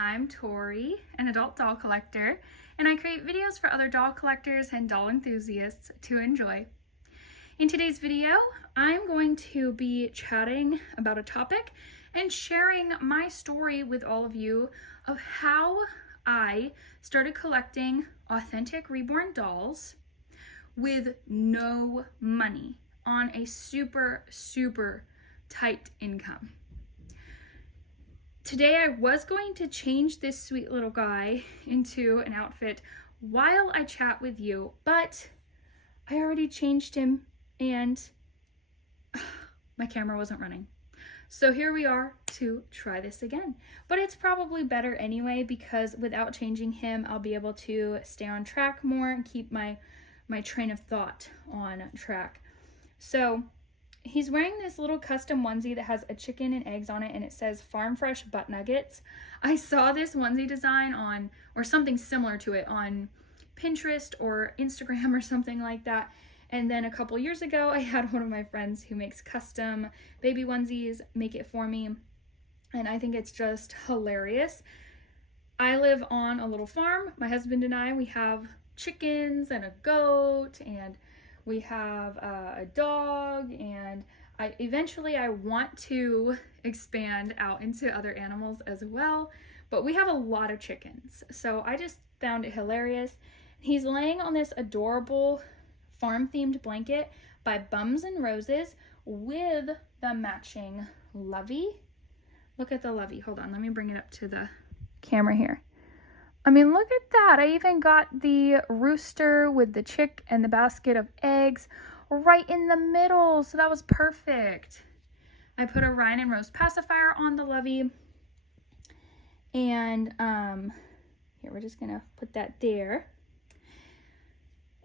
I'm Tori, an adult doll collector, and I create videos for other doll collectors and doll enthusiasts to enjoy. In today's video, I'm going to be chatting about a topic and sharing my story with all of you of how I started collecting authentic reborn dolls with no money on a super tight income. Today I was going to change this sweet little guy into an outfit while I chat with you, but I already changed him and my camera wasn't running. So here we are to try this again. But it's probably better anyway, because without changing him, I'll be able to stay on track more and keep my train of thought on track. So he's wearing this little custom onesie that has a chicken and eggs on it, and it says Farm Fresh Butt Nuggets. I saw this onesie design on, or something similar to it, on Pinterest or Instagram or something like that. And then a couple years ago, I had one of my friends who makes custom baby onesies make it for me, and I think it's just hilarious. I live on a little farm. My husband and I, we have chickens and a goat, and we have a dog, and eventually I want to expand out into other animals as well, but we have a lot of chickens, so I just found it hilarious. He's laying on this adorable farm-themed blanket by Bums and Roses with the matching lovey. Look at the lovey. Hold on, let me bring it up to the camera here. I mean, look at that. I even got the rooster with the chick and the basket of eggs right in the middle. So that was perfect. I put a Ryan and Rose pacifier on the lovey. And here, we're just going to put that there.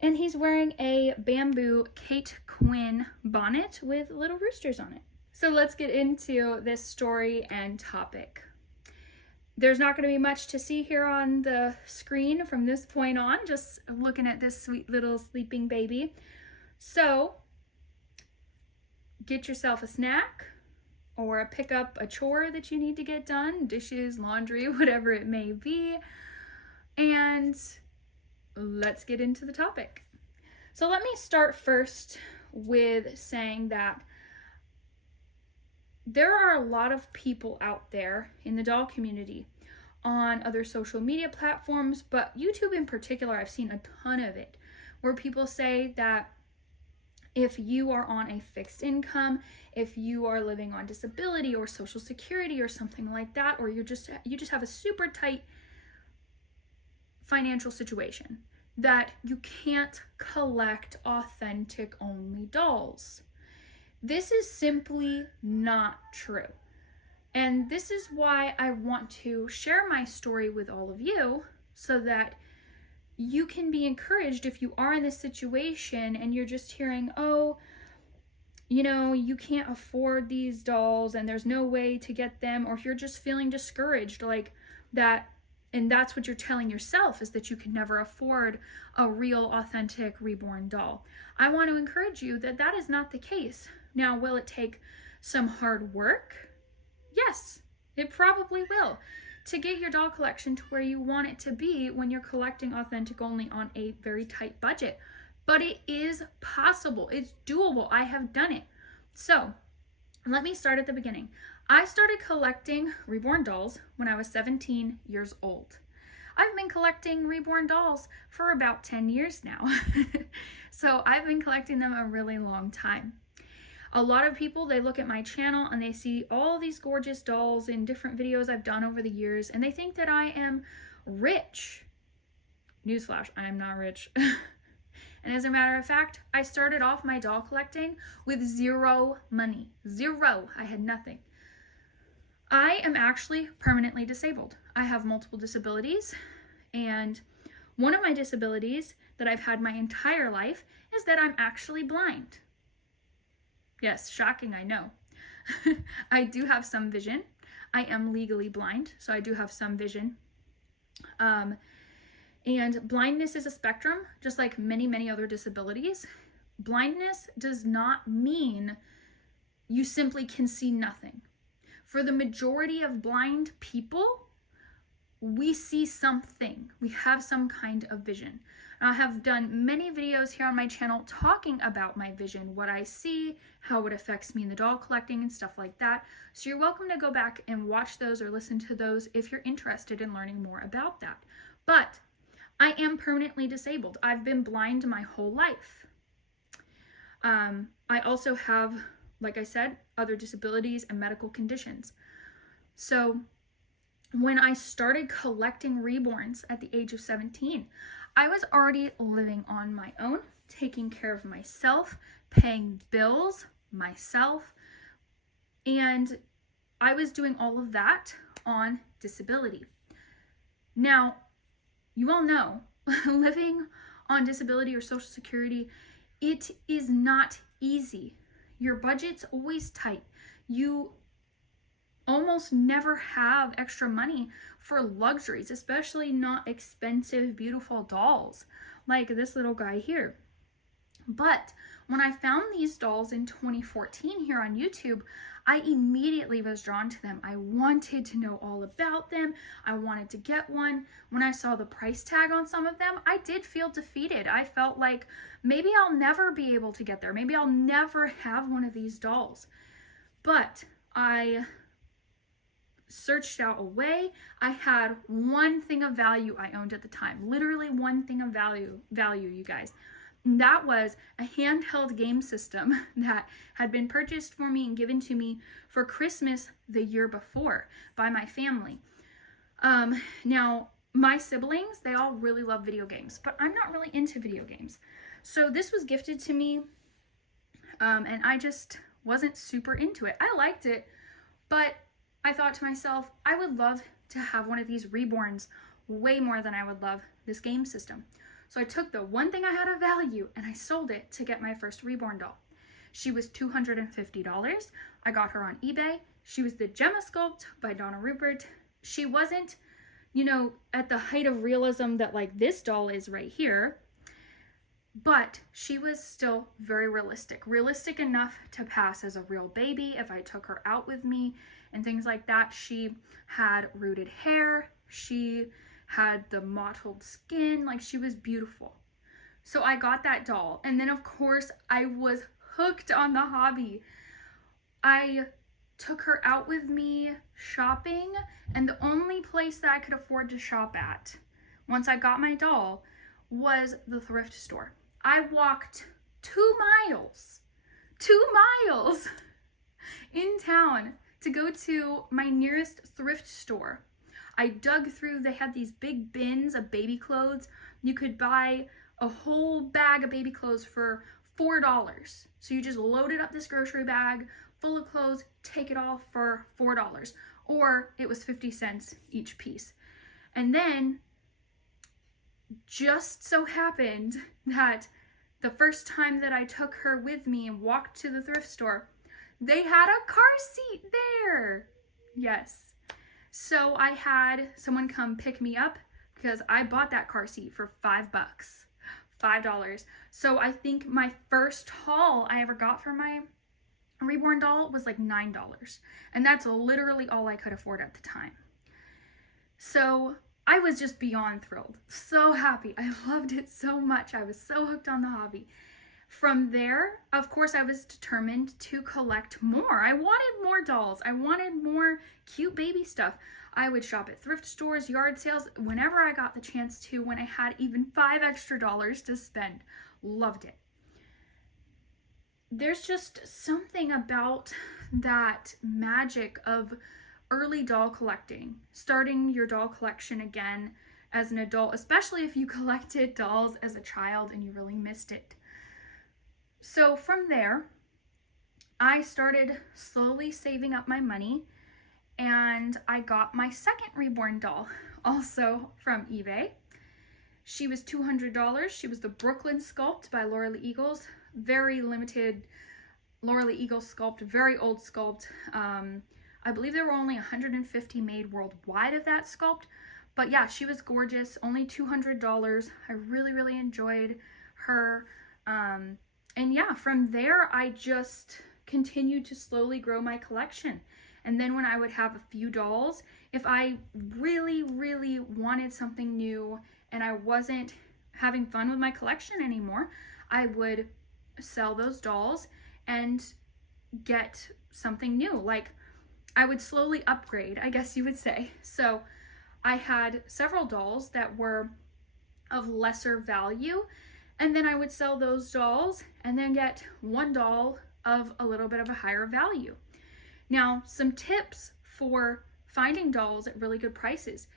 And he's wearing a bamboo Kate Quinn bonnet with little roosters on it. So let's get into this story and topic. There's not going to be much to see here on the screen from this point on, just looking at this sweet little sleeping baby. So get yourself a snack or pick up a chore that you need to get done, dishes, laundry, whatever it may be, and let's get into the topic. So let me start first with saying that there are a lot of people out there in the doll community, on other social media platforms, but YouTube in particular, I've seen a ton of it, where people say that if you are on a fixed income, if you are living on disability or Social Security or something like that, or you just have a super tight financial situation, that you can't collect authentic only dolls. This is simply not true. And this is why I want to share my story with all of you, so that you can be encouraged if you are in this situation and you're just hearing, oh, you know, you can't afford these dolls and there's no way to get them, or if you're just feeling discouraged like that, and that's what you're telling yourself, is that you can never afford a real authentic reborn doll. I want to encourage you that that is not the case. Now, will it take some hard work? Yes, it probably will, to get your doll collection to where you want it to be when you're collecting authentic only on a very tight budget. But it is possible. It's doable. I have done it. So let me start at the beginning. I started collecting reborn dolls when I was 17 years old. I've been collecting reborn dolls for about 10 years now. So I've been collecting them a really long time. A lot of people, they look at my channel and they see all these gorgeous dolls in different videos I've done over the years, and they think that I am rich. Newsflash, I am not rich. And as a matter of fact, I started off my doll collecting with zero money. Zero. I had nothing. I am actually permanently disabled. I have multiple disabilities, and one of my disabilities that I've had my entire life is that I'm actually blind. Yes, shocking, I know. I do have some vision. I am legally blind, so I do have some vision. And blindness is a spectrum, just like many other disabilities. Blindness does not mean you simply can see nothing. For the majority of blind people, we see something, we have some kind of vision. I have done many videos here on my channel talking about my vision, what I see, how it affects me in the doll collecting and stuff like that. So you're welcome to go back and watch those or listen to those if you're interested in learning more about that. But I am permanently disabled. I've been blind my whole life. I also have, like I said, other disabilities and medical conditions. So when I started collecting reborns at the age of 17, I was already living on my own, taking care of myself, paying bills myself, and I was doing all of that on disability. Now, you all know, living on disability or Social Security, it is not easy. Your budget's always tight. You almost never have extra money for luxuries, especially not expensive, beautiful dolls like this little guy here. But when I found these dolls in 2014 here on YouTube, I immediately was drawn to them. I wanted to know all about them. I wanted to get one. When I saw the price tag on some of them, I did feel defeated. I felt like maybe I'll never be able to get there. Maybe I'll never have one of these dolls. But I searched out a way. I had one thing of value I owned at the time. Literally one thing of value, you guys. And that was a handheld game system that had been purchased for me and given to me for Christmas the year before by my family. Now, my siblings, they all really love video games, but I'm not really into video games. So this was gifted to me, and I just wasn't super into it. I liked it, but I thought to myself, I would love to have one of these reborns way more than I would love this game system. So I took the one thing I had of value and I sold it to get my first reborn doll. She was $250. I got her on eBay. She was the Gemma Sculpt by Donna Rupert. She wasn't, at the height of realism that like this doll is right here, but she was still very realistic enough to pass as a real baby if I took her out with me and things like that. She had rooted hair. She had the mottled skin, like she was beautiful. So I got that doll, and then of course I was hooked on the hobby. I took her out with me shopping, and the only place that I could afford to shop at once I got my doll was the thrift store. I walked 2 miles in town to go to my nearest thrift store. I dug through, they had these big bins of baby clothes. You could buy a whole bag of baby clothes for $4. So you just loaded up this grocery bag full of clothes, take it all for $4. Or it was 50 cents each piece. And then just so happened that the first time that I took her with me and walked to the thrift store, they had a car seat there. Yes. So I had someone come pick me up because I bought that car seat for $5. So I think my first haul I ever got for my reborn doll was like $9. And that's literally all I could afford at the time. So I was just beyond thrilled. So happy. I loved it so much. I was so hooked on the hobby. From there, of course, I was determined to collect more. I wanted more dolls. I wanted more cute baby stuff. I would shop at thrift stores, yard sales, whenever I got the chance to, when I had even $5 extra to spend. Loved it. There's just something about that magic of early doll collecting, starting your doll collection again as an adult, especially if you collected dolls as a child and you really missed it. So from there, I started slowly saving up my money, and I got my second reborn doll, also from eBay. She was $200. She was the Brooklyn Sculpt by Laura Lee Eagles. Very limited Laura Lee Eagles sculpt, very old sculpt. I believe there were only 150 made worldwide of that sculpt. But yeah, she was gorgeous, only $200. I really enjoyed her. And yeah, from there, I just continued to slowly grow my collection. And then when I would have a few dolls, if I really, really wanted something new and I wasn't having fun with my collection anymore, I would sell those dolls and get something new. Like, I would slowly upgrade, I guess you would say. So I had several dolls that were of lesser value, and then I would sell those dolls and then get one doll of a little bit of a higher value. Now, some tips for finding dolls at really good prices.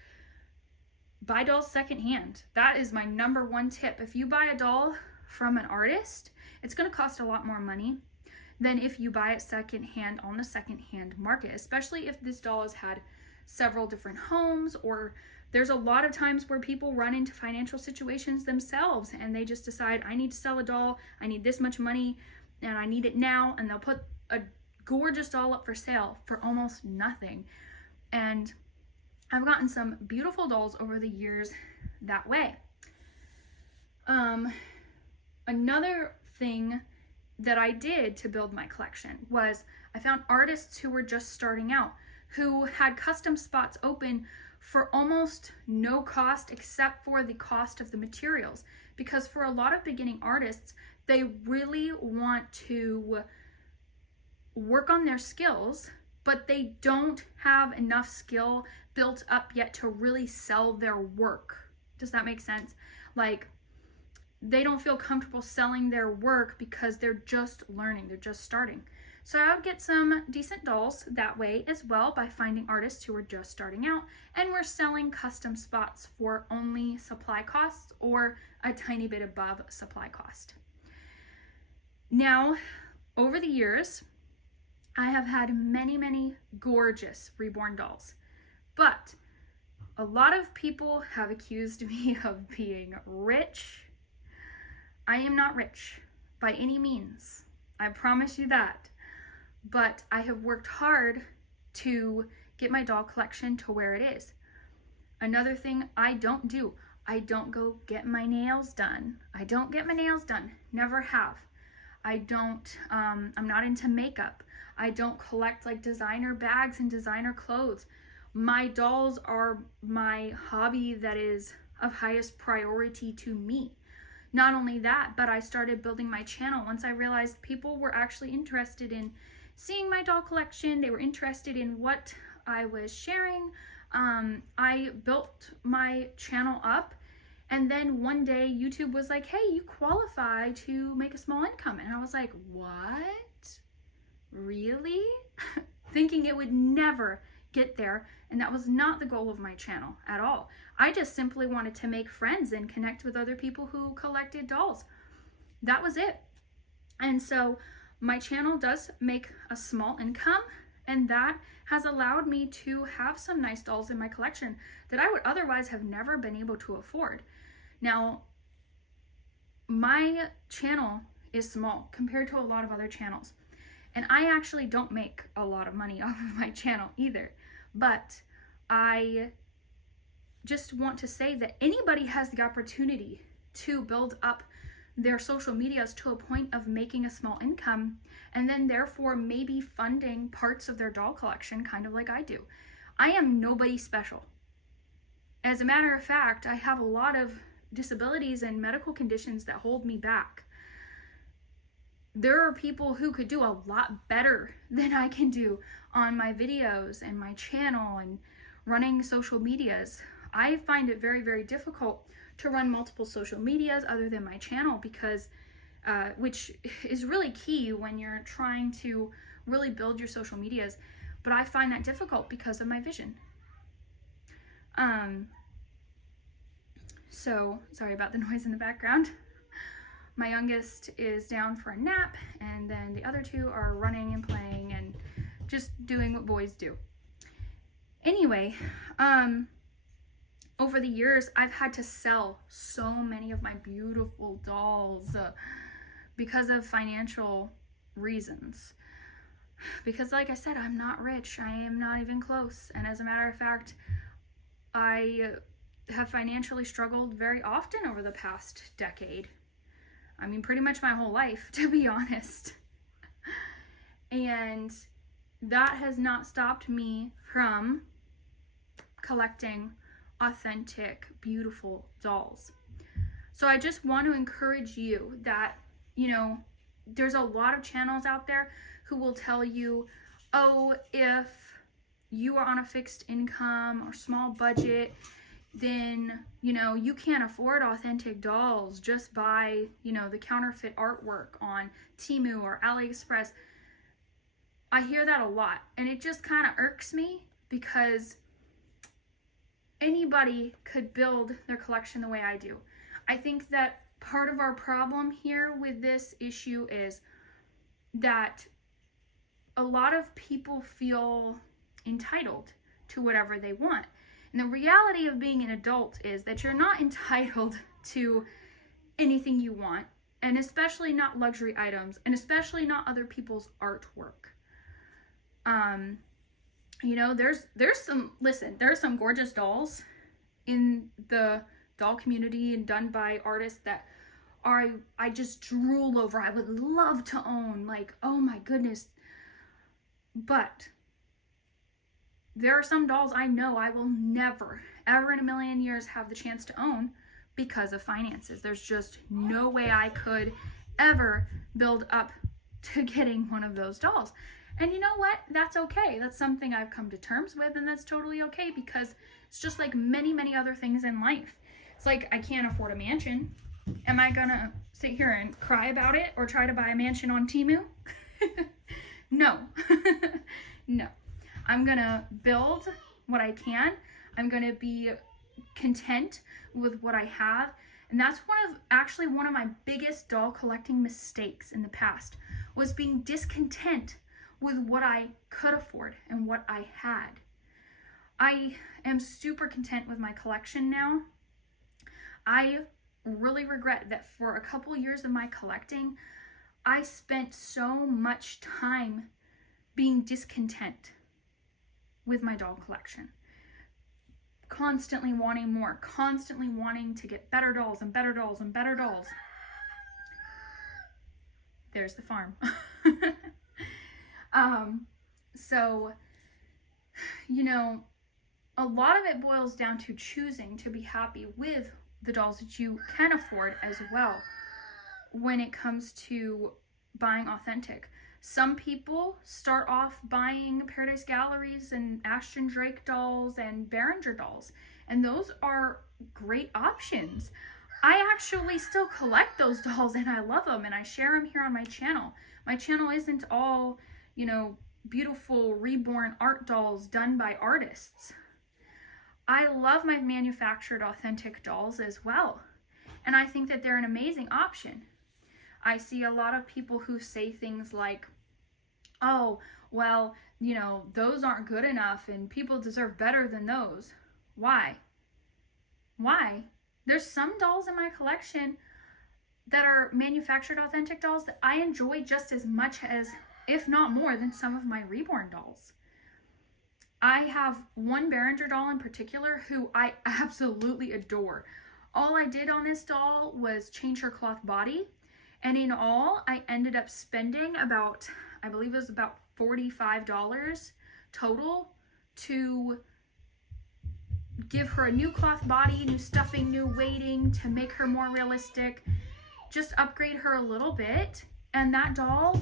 Buy dolls secondhand. That is my number one tip. If you buy a doll from an artist, it's going to cost a lot more money than if you buy it secondhand on the secondhand market, especially if this doll has had several different homes, or there's a lot of times where people run into financial situations themselves and they just decide, I need to sell a doll, I need this much money, and I need it now, and they'll put a gorgeous doll up for sale for almost nothing. And I've gotten some beautiful dolls over the years that way. Another thing that I did to build my collection was I found artists who were just starting out, who had custom spots open for almost no cost except for the cost of the materials. Because for a lot of beginning artists, they really want to work on their skills, but they don't have enough skill built up yet to really sell their work. Does that make sense? Like, they don't feel comfortable selling their work because they're just learning, they're just starting. So I would get some decent dolls that way as well, by finding artists who are just starting out and were selling custom spots for only supply costs or a tiny bit above supply cost. Now, over the years, I have had many, many gorgeous Reborn dolls, but a lot of people have accused me of being rich. I am not rich by any means. I promise you that. But I have worked hard to get my doll collection to where it is. Another thing I don't do, I don't go get my nails done. I don't get my nails done. Never have. I'm not into makeup. I don't collect like designer bags and designer clothes. My dolls are my hobby that is of highest priority to me. Not only that, but I started building my channel once I realized people were actually interested in seeing my doll collection. They were interested in what I was sharing. I built my channel up, and then one day YouTube was like, hey, you qualify to make a small income. And I was like, what? Really? Thinking it would never get there. And that was not the goal of my channel at all. I just simply wanted to make friends and connect with other people who collected dolls. That was it. And so my channel does make a small income, and that has allowed me to have some nice dolls in my collection that I would otherwise have never been able to afford. Now, my channel is small compared to a lot of other channels, and I actually don't make a lot of money off of my channel either. But I just want to say that anybody has the opportunity to build up their social medias to a point of making a small income, and then therefore maybe funding parts of their doll collection, kind of like I do. I am nobody special. As a matter of fact, I have a lot of disabilities and medical conditions that hold me back. There are people who could do a lot better than I can do on my videos and my channel and running social medias. I find it very, very difficult to run multiple social medias other than my channel, because which is really key when you're trying to really build your social medias. But I find that difficult because of my vision. So sorry about the noise in the background. My youngest is down for a nap, and then the other two are running and playing and just doing what boys do. Anyway, over the years, I've had to sell so many of my beautiful dolls because of financial reasons. Because like I said, I'm not rich. I am not even close. And as a matter of fact, I have financially struggled very often over the past decade. I mean, pretty much my whole life, to be honest. And that has not stopped me from collecting authentic, beautiful dolls. So I just want to encourage you that, there's a lot of channels out there who will tell you, oh, if you are on a fixed income or small budget, then, you can't afford authentic dolls. Just buy, the counterfeit artwork on Temu or AliExpress. I hear that a lot, and it just kind of irks me because anybody could build their collection the way I do. I think that part of our problem here with this issue is that a lot of people feel entitled to whatever they want. And the reality of being an adult is that you're not entitled to anything you want, and especially not luxury items, and especially not other people's artwork. There's some gorgeous dolls in the doll community and done by artists that I just drool over. I would love to own, like, oh my goodness. But there are some dolls I know I will never, ever in a million years have the chance to own because of finances. There's just no way I could ever build up to getting one of those dolls. And you know what? That's okay. That's something I've come to terms with, and that's totally okay, because it's just like many, many other things in life. It's like, I can't afford a mansion. Am I gonna sit here and cry about it or try to buy a mansion on Temu? No. No. I'm gonna build what I can. I'm gonna be content with what I have. And that's one of my biggest doll collecting mistakes in the past, was being discontent with what I could afford and what I had. I am super content with my collection now. I really regret that for a couple years of my collecting, I spent so much time being discontent with my doll collection. Constantly wanting more, constantly wanting to get better dolls and better dolls and better dolls. There's the farm. So, a lot of it boils down to choosing to be happy with the dolls that you can afford as well when it comes to buying authentic. Some people start off buying Paradise Galleries and Ashton Drake dolls and Behringer dolls, and those are great options. I actually still collect those dolls, and I love them, and I share them here on my channel. My channel isn't all, beautiful Reborn art dolls done by artists. I love my manufactured authentic dolls as well, and I think that they're an amazing option. I see a lot of people who say things like, oh, well, those aren't good enough and people deserve better than those. Why? There's some dolls in my collection that are manufactured authentic dolls that I enjoy just as much as, if not more, than some of my Reborn dolls. I have one Behringer doll in particular who I absolutely adore. All I did on this doll was change her cloth body, and in all, I ended up spending about, I believe it was about $45 total to give her a new cloth body, new stuffing, new weighting to make her more realistic, just upgrade her a little bit. And that doll,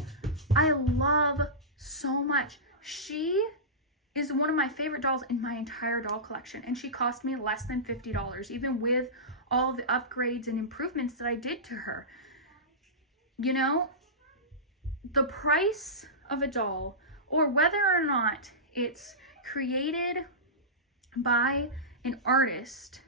I love so much. She is one of my favorite dolls in my entire doll collection, and she cost me less than $50, even with all of the upgrades and improvements that I did to her. The price of a doll, or whether or not it's created by an artist,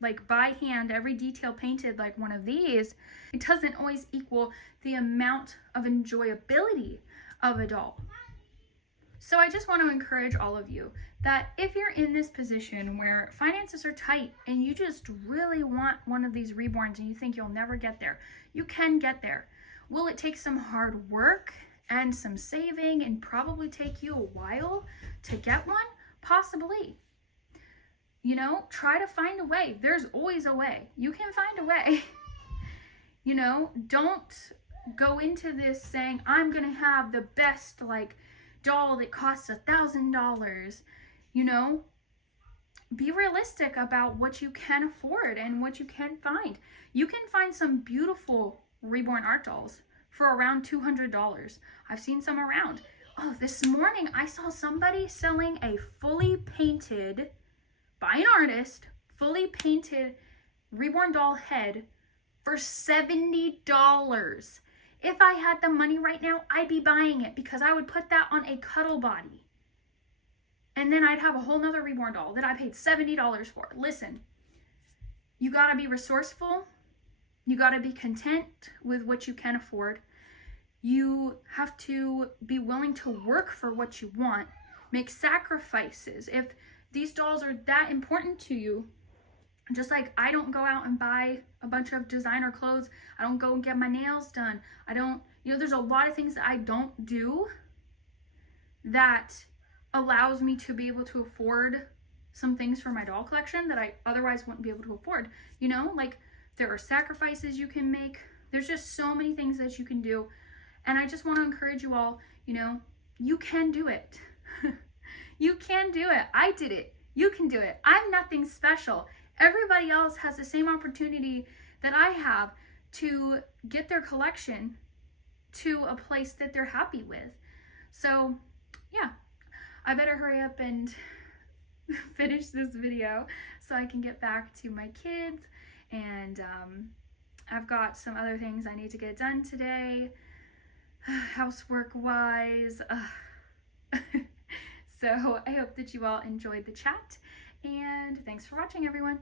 like by hand, every detail painted like one of these, it doesn't always equal the amount of enjoyability of a doll. So I just want to encourage all of you that if you're in this position where finances are tight and you just really want one of these Reborns and you think you'll never get there, you can get there. Will it take some hard work and some saving and probably take you a while to get one? Possibly. Try to find a way. There's always a way. You can find a way. Don't go into this saying, I'm going to have the best, doll that costs $1,000. You know, be realistic about what you can afford and what you can find. You can find some beautiful Reborn art dolls for around $200. I've seen some around. Oh, this morning I saw somebody selling a fully painted, by an artist, fully painted Reborn doll head for $70. If I had the money right now, I'd be buying it because I would put that on a cuddle body. And then I'd have a whole nother Reborn doll that I paid $70 for. Listen, you gotta be resourceful. You gotta be content with what you can afford. You have to be willing to work for what you want. Make sacrifices. If these dolls are that important to you, just like I don't go out and buy a bunch of designer clothes. I don't go and get my nails done. I don't, there's a lot of things that I don't do that allows me to be able to afford some things for my doll collection that I otherwise wouldn't be able to afford. Like there are sacrifices you can make. There's just so many things that you can do. And I just want to encourage you all, you can do it. You can do it. I did it. You can do it. I'm nothing special. Everybody else has the same opportunity that I have to get their collection to a place that they're happy with. So yeah, I better hurry up and finish this video so I can get back to my kids. And I've got some other things I need to get done today, housework wise. So I hope that you all enjoyed the chat, and thanks for watching, everyone.